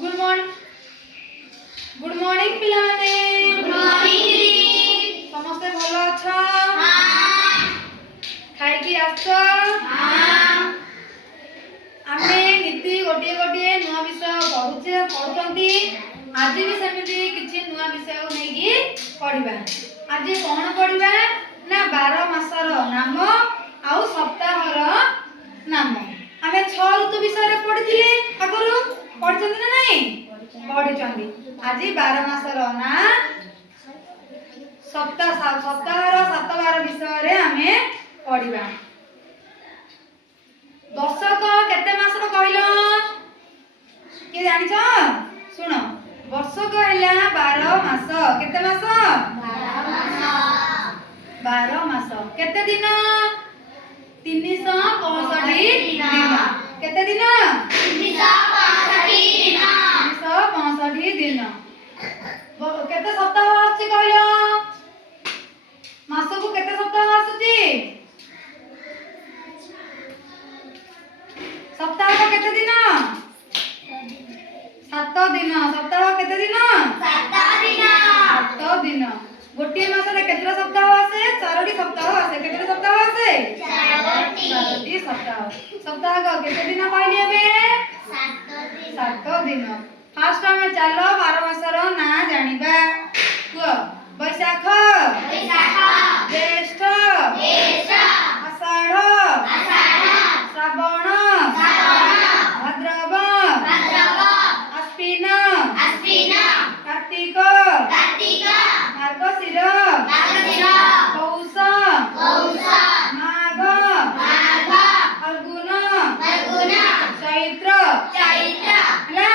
good morning good morning पिलाने good morning दीदी समस्ते भलो अच्छा हां खाई की आछो हां आमे नीति गोटे गोटे नुआ विषय पढ़ुचंती आज भी सेमिति किछि नुआ विषय नेकी पढ़िबा आज कोन पढ़िबा ना 12 मासर नाम आउ सप्ताहर नाम आमे 6 ऋतु विषय पढ़िथिले आगरु पढ़चंती ना नहीं पढ़िचंती आज 12 मासर ना सप्ताहर 7 विषय रे आमे पढ़िबा वर्षक केते मासर कहलो के जानिछ सुनो वर्षक हैला 12 मास केते मास 12 मास केते दिन 365 दिन केते दिन 365 दिन केते सप्ताह आछि कहलो मास को केते सप्ताह आछि सप्ताह को केते दिन 7 दिन सप्ताह केते दिन 7 दिन गोटे मास रे केते सप्ताह आसे 4टी सप्ताह आसे केते सप्ताह आसे 4टी सप्ताह सप्ताह को केते दिन कहली एबे 7 दिन फास्ट हमें चलो 12 मासर ना जानिबा को बैशाख ज्येष्ठ आषाढ़ श्रावण भाद्रव आश्विन कार्तिक मार्गशीर पौष माघ फाल्गुन चैत्र ହେଲା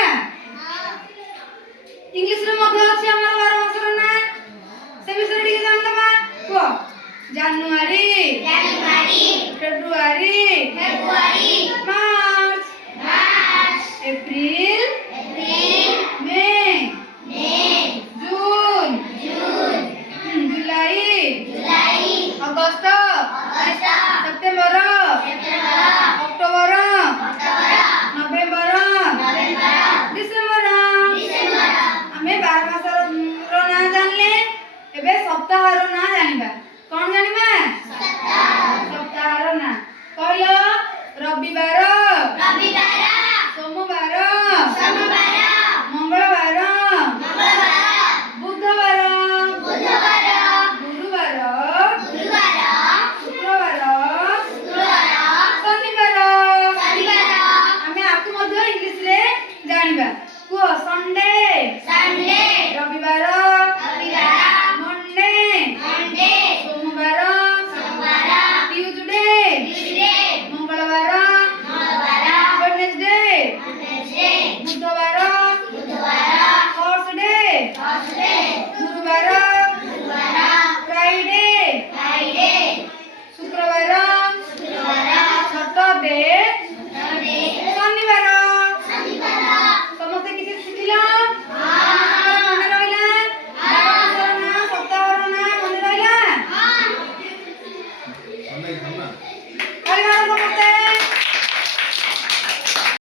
इंग्लिश रे मध्ये अछि हमर 12 मासर ना से विषय टिके जानतबा को जनवरी फेब्रुआरी मार्च अप्रैल मई जून जुलाई अगस्त सेप्टेम्बर अक्टोबर नवेम्बर डिसेम्बर हमें 12 मासर ना जानले एबे सप्ताहर ना